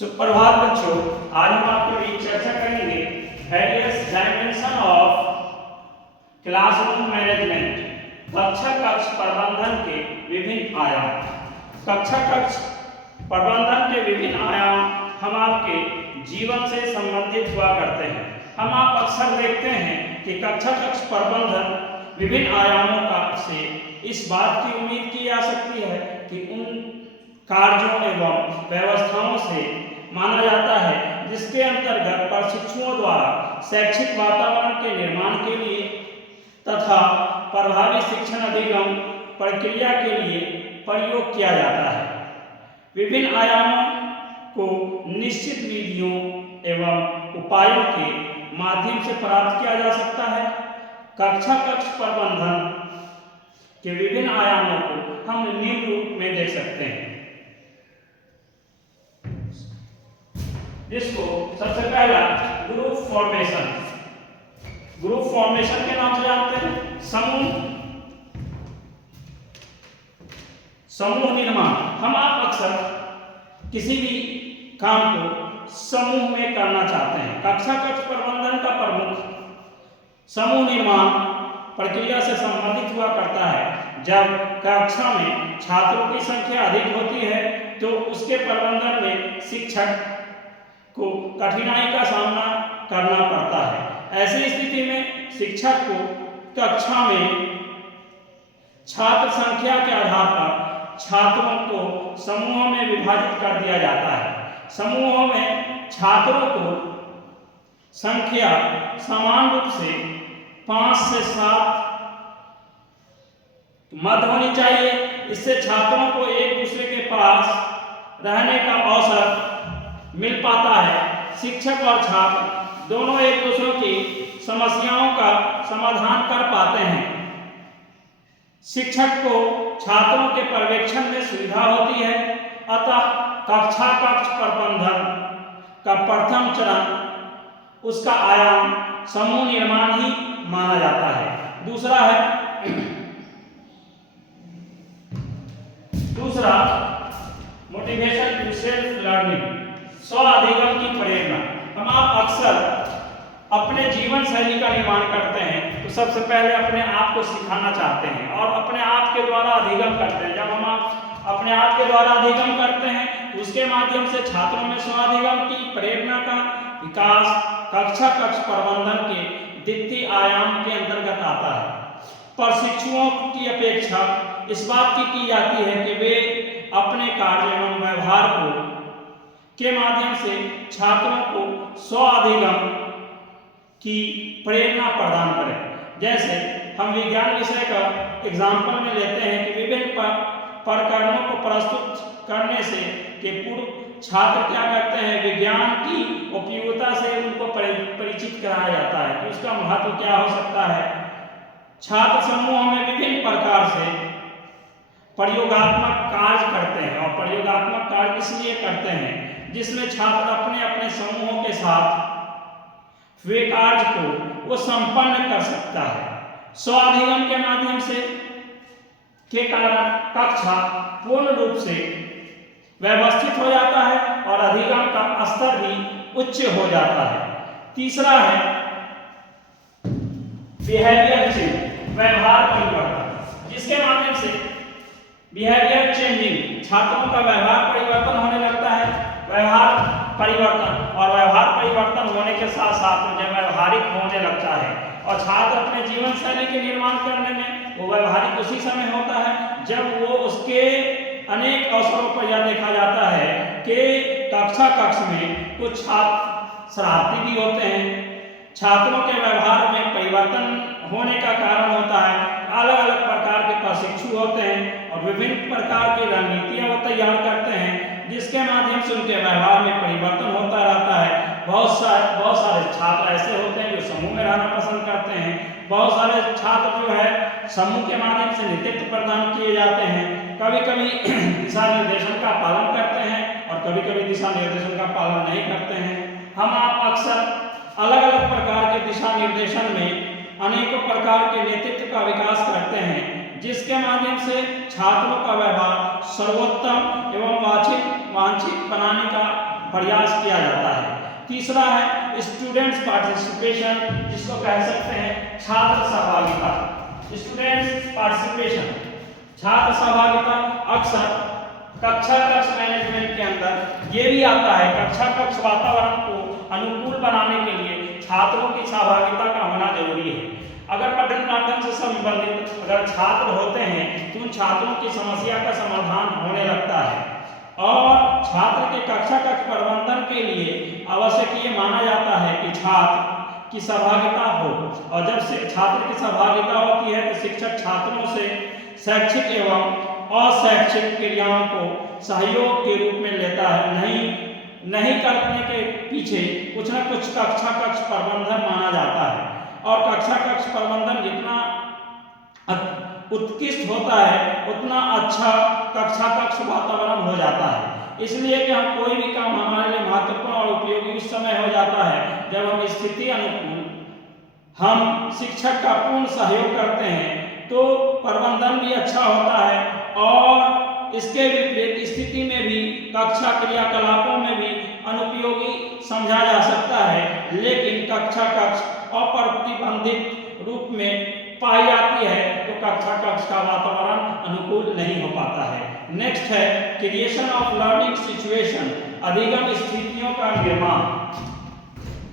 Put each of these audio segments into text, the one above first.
सुप्रभात बच्चों, आज हम आपके बीच चर्चा करेंगे various dimension of classroom management, कक्षा कक्ष प्रबंधन के विभिन्न आयाम। कक्षा कक्ष प्रबंधन के विभिन्न आयाम हम आपके जीवन से संबंधित हुआ करते हैं। हम आप अक्सर देखते हैं कि कक्षा कक्ष प्रबंधन विभिन्न आयामों का से इस बात की उम्मीद की जा सकती है कि उन कार्यों एवं व्यवस्थाओं से माना जाता है जिसके अंतर्गत प्रशिक्षुओं द्वारा शैक्षिक वातावरण के निर्माण के लिए तथा प्रभावी शिक्षण अधिगम प्रक्रिया के लिए प्रयोग किया जाता है। विभिन्न आयामों को निश्चित विधियों एवं उपायों के माध्यम से प्राप्त किया जा सकता है। कक्षा कक्ष प्रबंधन के विभिन्न आयामों को हम निम्न रूप में देख सकते हैं, जिसको सबसे पहला ग्रुप फॉर्मेशन। ग्रुप फॉर्मेशन के नाम से जानते हैं। समूह निर्माण। हम आप अक्सर किसी भी काम को समूह में करना चाहते हैं। कक्षा कक्ष प्रबंधन का प्रमुख समूह निर्माण प्रक्रिया से संबंधित हुआ करता है। जब कक्षा में छात्रों की संख्या अधिक होती है तो उसके प्रबंधन में शिक्षक को कठिनाई का सामना करना पड़ता है। ऐसी स्थिति में शिक्षक को कक्षा में छात्र संख्या के आधार पर छात्रों को समूहों में विभाजित कर दिया जाता है। समूहों में छात्रों को संख्या समान रूप से 5 से 7 मत होनी चाहिए। इससे छात्रों को एक दूसरे के पास रहने का अवसर मिल पाता है। शिक्षक और छात्र दोनों एक दूसरे की समस्याओं का समाधान कर पाते हैं। शिक्षक को छात्रों के पर्यवेक्षण में सुविधा होती है। अतः कक्षा कक्ष प्रबंधन का प्रथम चरण, उसका आयाम समूह निर्माण ही माना जाता है। दूसरा मोटिवेशन टू सेल्फ लर्निंग, स्व अधिगम की प्रेरणा। हम आप अक्सर अपने जीवन शैली का निर्माण करते हैं तो सबसे पहले अपने आप को सिखाना चाहते हैं और अपने आप के द्वारा अधिगम करते हैं। जब हम आप अपने आप के द्वारा अधिगम करते हैं तो उसके माध्यम से छात्रों में स्व अधिगम की प्रेरणा का विकास कक्षा कक्ष प्रबंधन के द्वितीय आयाम के अंतर्गत आता है। प्रशिक्षुओं की अपेक्षा इस बात की जाती है कि वे अपने कार्य एवं व्यवहार को के माध्यम से छात्रों को स्व अधिगम की प्रेरणा प्रदान करें। जैसे हम विज्ञान विषय का एग्जाम्पल में लेते हैं कि विभिन्न प्रकरणों को प्रस्तुत करने से के पूर्व छात्र क्या करते हैं, विज्ञान की उपयोगिता से उनको परिचित कराया जाता है कि उसका महत्व क्या हो सकता है। छात्र समूह में विभिन्न प्रकार से प्रयोगात्मक कार्य करते हैं और प्रयोगात्मक कार्य इसलिए करते हैं जिसमें छात्र अपने अपने समूहों के साथ वे कार्य को वो संपन्न कर सकता है। स्व अधिगम के माध्यम से के कारण कक्षा पूर्ण रूप से व्यवस्थित हो जाता है और अधिगम का स्तर भी उच्च हो जाता है। तीसरा है बिहेवियर चेंज, व्यवहार परिवर्तन, जिसके माध्यम से बिहेवियर चेंजिंग, छात्रों का व्यवहार परिवर्तन होने लगता है। व्यवहार परिवर्तन होने के साथ साथ जब व्यवहारिक होने लगता है और छात्र अपने जीवन शैली के निर्माण करने में वो व्यवहारिक उसी समय होता है जब वो उसके अनेक अवसरों पर यह देखा जाता है कि कक्षा कक्ष में कुछ छात्र शरारती भी होते हैं। छात्रों के व्यवहार में परिवर्तन होने का कारण होता है अलग अलग प्रकार के प्रशिक्षु होते हैं और विभिन्न प्रकार की रणनीतियां वो तैयार करते हैं जिसके माध्यम से उनके व्यवहार में परिवर्तन होता रहता है। बहुत सारे छात्र ऐसे होते हैं जो समूह में रहना पसंद करते हैं। बहुत सारे छात्र जो है समूह के माध्यम से नेतृत्व प्रदान किए जाते हैं। कभी कभी दिशा निर्देशन का पालन करते हैं और कभी कभी दिशा निर्देशन का पालन नहीं करते हैं। हम आप अक्सर अलग अलग प्रकार के दिशा निर्देशन में अनेकों प्रकार के नेतृत्व का विकास करते हैं जिसके माध्यम से छात्रों का व्यवहार सर्वोत्तम एवं वांछित बनाने का प्रयास किया जाता है। तीसरा है स्टूडेंट्स पार्टिसिपेशन, जिसको कह सकते हैं छात्र सहभागिता। स्टूडेंट्स पार्टिसिपेशन, छात्र सहभागिता अक्सर कक्षा कक्ष मैनेजमेंट के अंदर ये भी आता है। कक्षा कक्ष वातावरण को अनुकूल बनाने के लिए छात्रों की सहभागिता का होना जरूरी है। अगर पठन पाठन से संबंधित अगर छात्र होते हैं तो उन छात्रों की समस्या का समाधान होने लगता है और छात्र के कक्षा कक्ष प्रबंधन के लिए आवश्यक ये माना जाता है कि छात्र की सहभागिता हो, और जब से छात्र की सहभागिता होती है तो शिक्षक छात्रों से शैक्षिक एवं अशैक्षिक क्रियाओं को सहयोग के रूप में लेता है। नहीं करने के पीछे कुछ न कुछ कक्षा कक्ष प्रबंधन माना जाता है, और कक्षा कक्ष प्रबंधन जितना उत्कृष्ट होता है उतना अच्छा कक्षा कक्ष वातावरण हो जाता है। इसलिए कि हम कोई भी काम हमारे लिए महत्वपूर्ण और उपयोगी उस समय हो जाता है जब हम स्थिति अनुकूल हम शिक्षक का पूर्ण सहयोग करते हैं, तो प्रबंधन भी अच्छा होता है और इसके विपरीत स्थिति में भी कक्षा क्रियाकलापों में भी अनुपयोगी समझा जा सकता है। लेकिन कक्षा कक्ष अप्रतिबंधित रूप में पाई जाती है तो कक्षा कक्ष का वातावरण अनुकूल नहीं हो पाता है। नेक्स्ट है क्रिएशन ऑफ लर्निंग सिचुएशन, अधिगम स्थितियों का निर्माण।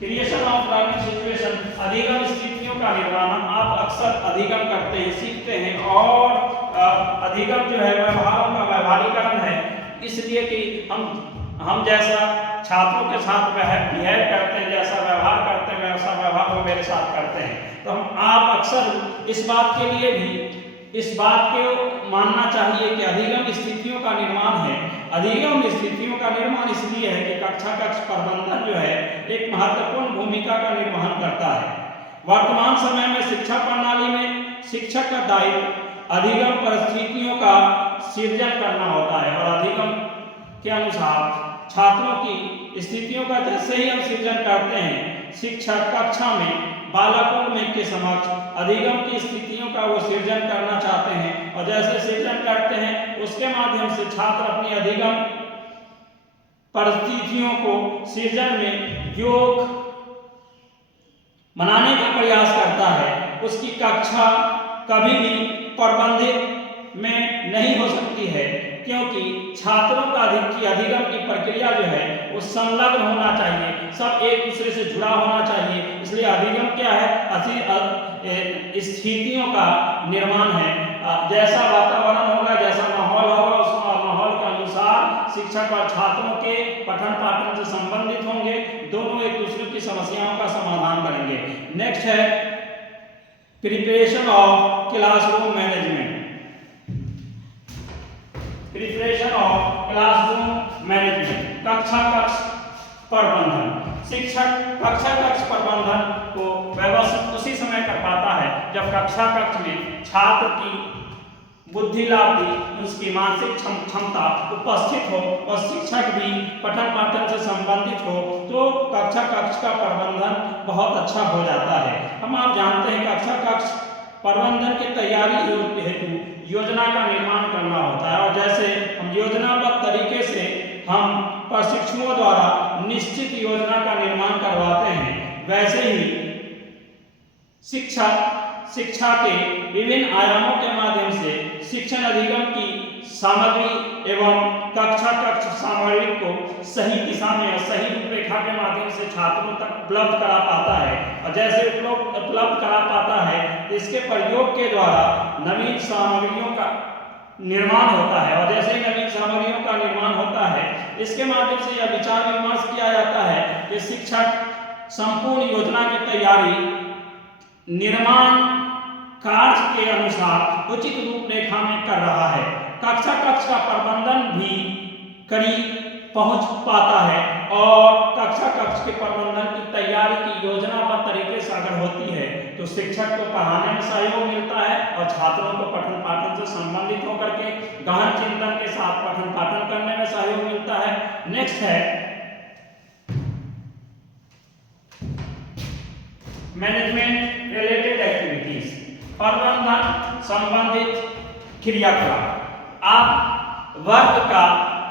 क्रिएशन ऑफ लर्निंग सिचुएशन, अधिगम स्थितियों का निर्माण। आप अक्सर अधिगम करते हैं, सीखते हैं, और अधिगम जो है व्यवहारों का व्यवहारीकरण है, इसलिए कि हम जैसा छात्रों के साथ बिहेव करते हैं, जैसा व्यवहार करते हैं, वैसा व्यवहार वो मेरे साथ करते हैं। तो आप अक्सर इस बात के लिए भी इस बात को मानना चाहिए कि अधिगम स्थितियों का निर्माण है। अधिगम स्थितियों का निर्माण इसलिए है कि कक्षा कक्ष प्रबंधन जो है एक महत्वपूर्ण भूमिका का निर्वहन करता है। वर्तमान समय में शिक्षा प्रणाली में शिक्षक का दायित्व अधिगम परिस्थितियों का सृजन करना होता है, और अधिगम के अनुसार छात्रों की स्थितियों का जैसे ही हम सृजन करते हैं, शिक्षक कक्षा में बालकों में के समक्ष अधिगम की स्थितियों का वो सृजन करना चाहते हैं, और जैसे सृजन करते हैं उसके माध्यम से छात्र अपनी अधिगम परिस्थितियों को सृजन में योग मनाने का प्रयास करता है। उसकी कक्षा कभी भी प्रबंधित में नहीं हो सकती है, क्योंकि छात्रों का अधिगम की प्रक्रिया जो है वो संलग्न होना चाहिए, सब एक दूसरे से जुड़ा होना चाहिए। इसलिए अधिगम क्या है? स्थितियों का निर्माण है। जैसा वातावरण होगा, जैसा माहौल होगा, उस माहौल के अनुसार शिक्षक और छात्रों के पठन पाठन से संबंधित होंगे, दोनों एक दूसरे की समस्याओं का समाधान करेंगे। नेक्स्ट है preparation of classroom management. Preparation of classroom management, कक्षा कक्ष प्रबंधन। शिक्षक कक्षा कक्ष प्रबंधन को व्यवस्थित उसी समय कर पाता है जब कक्षा कक्ष में छात्र की बुद्धि लाभी, उसकी मानसिक क्षमता उपस्थित हो और शिक्षक भी पठन पाठन से संबंधित हो, तो कक्षा कक्ष का प्रबंधन बहुत अच्छा हो जाता है। आप जानते हैं कक्षा कक्ष प्रबंधन की तैयारी हेतु योजना का निर्माण करना होता है, और जैसे हम योजनाबद्ध तरीके से हम प्रशिक्षुओं द्वारा निश्चित योजना का निर्माण करवाते हैं, वैसे ही शिक्षा के विभिन्न आयामों के माध्यम से शिक्षण अधिगम की सामग्री एवं कक्षा कक्ष सामग्री को सही दिशा में और सही रूपरेखा के माध्यम से छात्रों तक उपलब्ध करा पाता है, और जैसे उपलब्ध करा पाता है इसके प्रयोग के द्वारा नवीन सामग्रियों का निर्माण होता है, और जैसे ही नवीन सामग्रियों का निर्माण होता है इसके माध्यम से यह विचार विमर्श किया जाता है कि शिक्षक संपूर्ण योजना की तैयारी निर्माण कार्य के अनुसार उचित रूपरेखा में कर रहा है। कक्षा कक्ष का प्रबंधन भी करीब पहुंच पाता है, और कक्षा कक्ष के प्रबंधन की तैयारी की योजनाबद्ध तरीके से अगर होती है तो शिक्षक को पढ़ाने में सहयोग मिलता है और छात्रों को पठन पाठन से संबंधित होकर के गहन चिंतन के साथ पठन पाठन करने में सहयोग मिलता है। नेक्स्ट है मैनेजमेंट रिलेटेड एक्टिविटीज, प्रबंधन संबंधित क्रियाकलाप। आप वर्ग का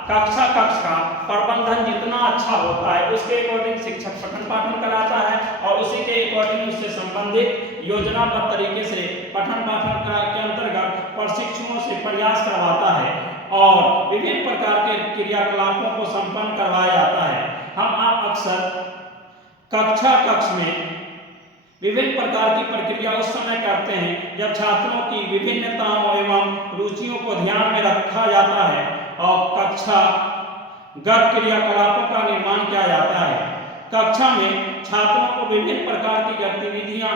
कक्षा कक्ष का प्रबंधन जितना अच्छा होता है उसके अकॉर्डिंग शिक्षक पठन पाठन कराता है और उसी के अकॉर्डिंग उससे संबंधित योजनाबद्ध तरीके से पठन पाठन के अंतर्गत प्रशिक्षुओं से प्रयास करवाता है और विभिन्न प्रकार के क्रियाकलापों को संपन्न करवाया जाता है। हम आप अक्सर कक्षा कक्ष में विभिन्न प्रकार की प्रक्रिया उस समय करते हैं जब छात्रों की विभिन्नताओं एवं रुचियों को ध्यान में रखा जाता है और कक्षा गत क्रियाकलापों का निर्माण किया जाता है। कक्षा में छात्रों को विभिन्न प्रकार की गतिविधियां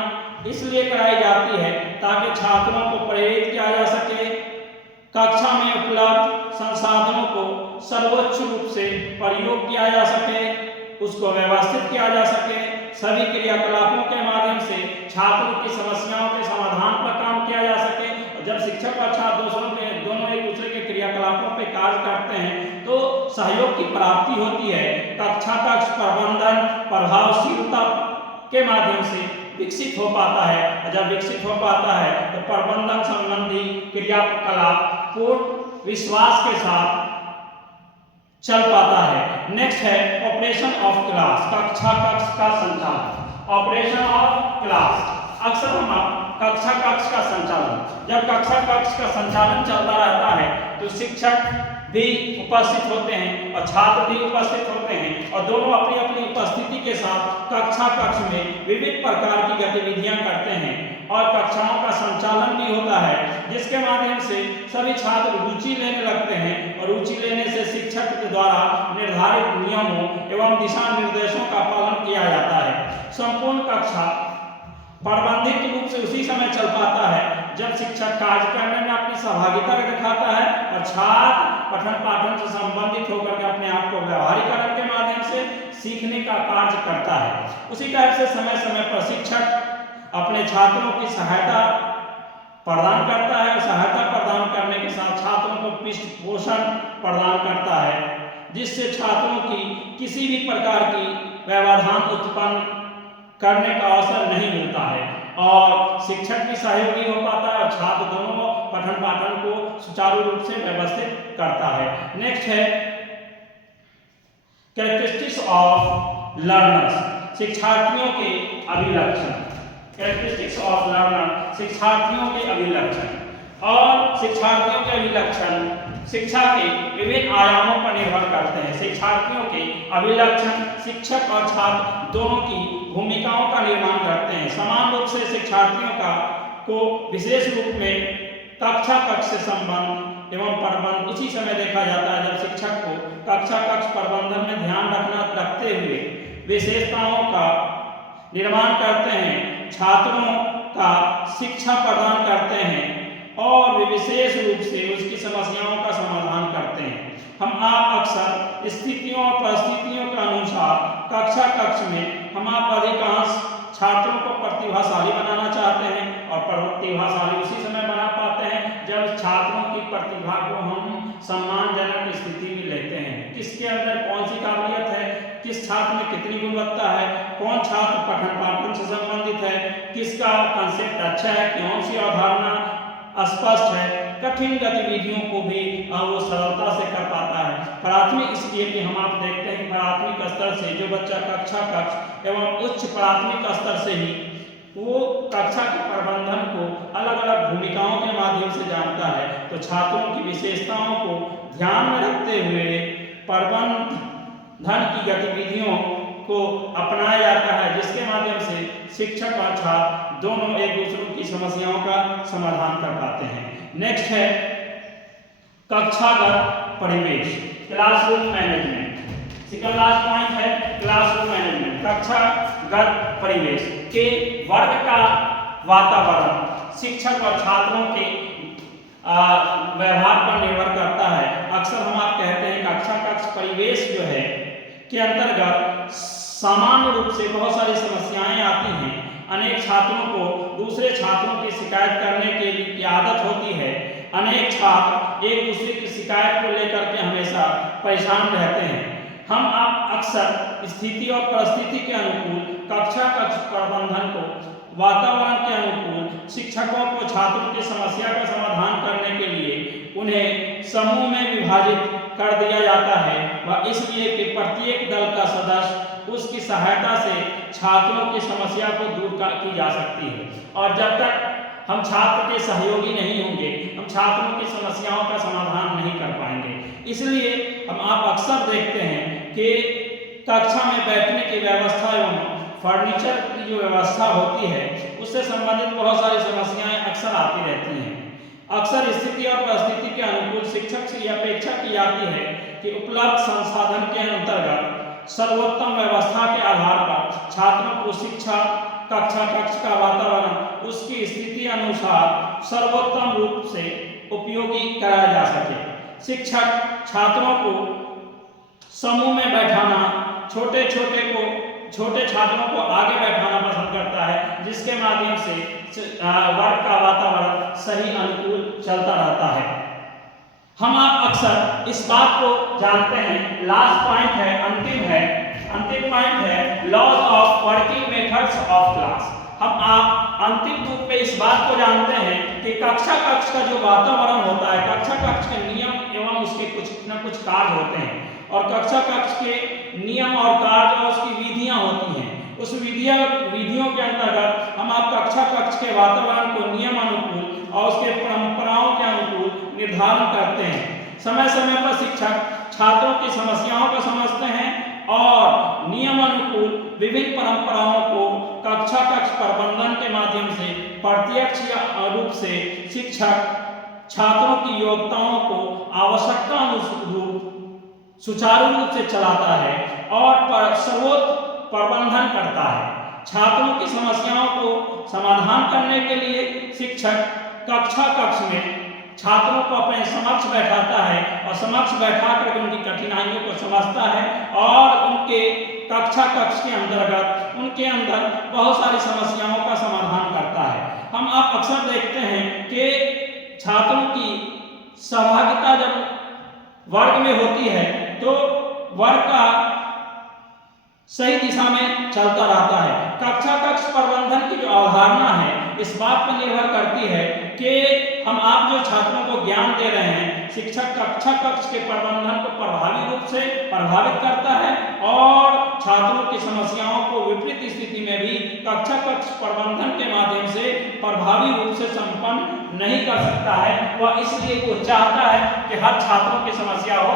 इसलिए कराई जाती है ताकि छात्रों को प्रेरित किया जा सके, कक्षा में उपलब्ध संसाधनों को सर्वोच्च रूप से प्रयोग किया जा सके, उसको व्यवस्थित किया जा सके, सभी क्रियाकलापों के माध्यम से छात्रों की समस्याओं के समाधान पर काम किया जा सके। और जब शिक्षक और छात्र दोनों एक दूसरे के क्रियाकलापों पर कार्य करते हैं तो सहयोग की प्राप्ति होती है। कक्षा कक्ष प्रबंधन प्रभावशीलता के माध्यम से विकसित हो पाता है और जब विकसित हो पाता है तो प्रबंधन संबंधी क्रियाकलाप पूर्ण विश्वास के साथ चल पाता है। नेक्स्ट है ऑपरेशन ऑफ क्लास, कक्षा कक्ष का संचालन। ऑपरेशन ऑफ क्लास, अक्सर हम कक्षा कक्ष का संचालन, जब कक्षा कक्ष का संचालन चलता रहता है तो शिक्षक भी उपस्थित होते हैं और छात्र भी उपस्थित होते हैं और दोनों अपनी अपनी उपस्थिति के साथ कक्षा कक्ष में विभिन्न प्रकार की गतिविधियां करते हैं और कक्षाओं का संचालन भी होता है जिसके माध्यम से सभी छात्र रुचि लेने लगते हैं और रुचि लेने से शिक्षक के द्वारा निर्धारित नियमों एवं दिशा निर्देशों का पालन किया जाता है। संपूर्ण कक्षा प्रबंधित रूप से उसी समय चल पाता है जब शिक्षक कार्य करने में अपनी सहभागिता दिखाता है और छात्र पठन पाठन से संबंधित होकर के अपने आप को व्यवहारीकरण के माध्यम से सीखने का कार्य करता है। उसी टाइप से समय समय पर शिक्षक अपने छात्रों की सहायता प्रदान करता है और सहायता प्रदान करने के साथ छात्रों को पृष्ठपोषण प्रदान करता है जिससे छात्रों की किसी भी प्रकार की व्यवधान उत्पन्न करने का अवसर नहीं मिलता है और शिक्षक भी सहयोगी हो पाता है और छात्र दोनों पठन पाठन को सुचारू रूप से व्यवस्थित करता है। नेक्स्ट है कैरेक्टरिस्टिक्स ऑफ लर्नर्स, शिक्षार्थियों के अभिलक्षण। कैरेक्टरिस्टिक्स ऑफ लर्नर, शिक्षार्थियों के अभिलक्षण। और शिक्षार्थियों के अभिलक्षण शिक्षा के विभिन्न आयामों पर निर्भर करते हैं। शिक्षार्थियों के अभिलक्षण शिक्षक और छात्र दोनों की भूमिकाओं का निर्माण करते हैं। समान रूप से शिक्षार्थियों को विशेष रूप में कक्षा कक्ष से संबंध एवं प्रबंध उसी समय देखा जाता है जब शिक्षक को कक्षा कक्ष प्रबंधन में ध्यान रखते हुए विशेषताओं का निर्माण करते हैं, छात्रों का शिक्षा प्रदान करते हैं और वे विशेष रूप से उसकी समस्याओं का समाधान करते हैं। हम आप अक्सर स्थितियों और परिस्थितियों के अनुसार कक्षा कक्ष में हम आप अधिकांश छात्रों को प्रतिभाशाली बनाना चाहते हैं और प्रतिभाशाली उसी समय बना पाते हैं जब छात्रों की प्रतिभा को हम सम्मानजनक स्थिति में लेते हैं। किसके अंदर कौन सी काबिलियत है, किस छात्र में कितनी गुणवत्ता है, कौन छात्र पठन पाठन से संबंधित है, किसका कंसेप्ट अच्छा है, कौन सी अवधारणा स्पष्ट है, कठिन गतिविधियों को भी वो सरलता से कर पाता है। प्राथमिक इसलिए कि हम आप देखते हैं कि प्राथमिक स्तर से जो बच्चा कक्षा कक्ष एवं उच्च प्राथमिक स्तर से ही वो कक्षा के प्रबंधन को अलग अलग भूमिकाओं के माध्यम से जानता है तो छात्रों की विशेषताओं को ध्यान में रखते हुए प्रबंधन की गतिविधियों को अपनाया जाता है जिसके माध्यम से शिक्षक और छात्र दोनों एक दूसरों की समस्याओं का समाधान कर पाते हैं। नेक्स्ट है कक्षागत परिवेश, classroom management. Second last point है क्लासरूम मैनेजमेंट। कक्षागत परिवेश के वर्ग का वातावरण शिक्षक और छात्रों के व्यवहार पर निर्भर करता है। अक्सर हम आप कहते हैं कक्षा कक्ष परिवेश जो है के अंतर्गत सामान्य रूप से बहुत सारी समस्याएं आती हैं। अनेक छात्रों को दूसरे छात्रों की शिकायत करने की आदत होती है। अनेक छात्र एक दूसरे की शिकायत को लेकर के हमेशा परेशान रहते हैं। हम आप अक्सर स्थिति और परिस्थिति के अनुकूल कक्षा कक्ष प्रबंधन को वातावरण के अनुकूल शिक्षकों को छात्रों की समस्या का समाधान करने के लिए उन्हें समूह में विभाजित कर दिया जाता है वह इसलिए कि प्रत्येक दल का सदस्य उसकी सहायता से छात्रों की समस्या को दूर की जा सकती है। और जब तक हम छात्र के सहयोगी नहीं होंगे, हम छात्रों की समस्याओं का समाधान नहीं कर पाएंगे। इसलिए हम आप अक्सर देखते हैं कि कक्षा में बैठने की व्यवस्था एवं फर्नीचर की जो व्यवस्था होती है उससे संबंधित बहुत सारी समस्याएं अक्सर आती रहती हैं। अक्सर स्थिति और परिस्थिति के अनुकूल शिक्षक से यह अपेक्षा की जाती है कि उपलब्ध संसाधन के अंतर्गत सर्वोत्तम व्यवस्था के आधार पर छात्रों को शिक्षा कक्षा का वातावरण उसकी स्थिति अनुसार सर्वोत्तम रूप से उपयोगी कराया जा सके। शिक्षक छात्रों को समूह में बैठाना, छोटे छात्रों को आगे बैठाना पसंद करता है, जिसके माध्यम से वर्ग का वातावरण सही अनुकूल चलता रहता है। हम आप अक्सर इस बात को जानते हैं, लास्ट पॉइंट है, अंतिम पॉइंट है laws of working methods of class. हम आप अंतिम रूप में इस बात को जानते हैं कि कक्षा का जो वातावरण होता है, कक्षा के नियम एवं उसके कुछ न कुछ कार्य होते हैं और कक्षा के नियम और कार्य और उसकी विधियां होती हैं। उस विधियों के अंतर्गत हम आप कक्षा के वातावरण को नियम अनुकूल और उसके परंपराओं के अनुकूल निर्धारण करते हैं। समय समय पर शिक्षक छात्रों की समस्याओं को समझते हैं और नियम अनुकूल विभिन्न परंपराओं को कक्षा प्रबंधन के माध्यम से प्रत्यक्ष या रूप से शिक्षक छात्रों की योग्यताओं को आवश्यकता अनुरूप सुचारू रूप से चलाता है और सर्वोत्तम प्रबंधन करता है। छात्रों की समस्याओं को समाधान करने के लिए शिक्षक कक्ष में छात्रों को अपने समक्ष बैठाता है और समक्ष बैठा कर उनकी कठिनाइयों को समझता है और उनके कक्षा के अंतर्गत उनके अंदर बहुत सारी समस्याओं का समाधान करता है। हम आप अक्सर देखते हैं कि छात्रों की सहभागिता जब वर्ग में होती है तो वर्ग का सही दिशा में चलता रहता है। कक्ष प्रबंधन की जो अवधारणा है इस बात पर निर्भर करती है कि हम आप जो छात्रों को ज्ञान दे रहे हैं, शिक्षक कक्ष के प्रबंधन को प्रभावी रूप से प्रभावित करता है और छात्रों की समस्याओं को विपरीत स्थिति में भी कक्ष प्रबंधन के माध्यम से प्रभावी रूप से संपन्न नहीं कर सकता है। वह इसलिए वो चाहता है कि हर छात्रों की समस्या हो,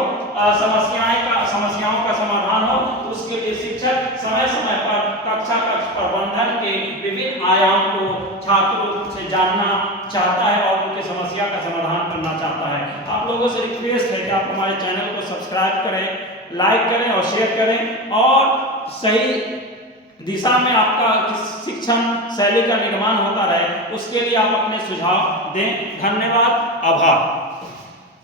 समस्याओं का समाधान हो। उसके लिए शिक्षक समय समय पर कक्ष प्रबंधन के विभिन्न आयाम को छात्रों से जानना चाहता है और उनकी समस्या का समाधान करना चाहता है। आप लोगों से रिक्वेस्ट है कि आप हमारे चैनल को सब्सक्राइब करें, लाइक करें और शेयर करें और सही दिशा में आपका शिक्षण शैली का निर्माण होता रहे, उसके लिए आप अपने सुझाव दें। धन्यवाद, आभार।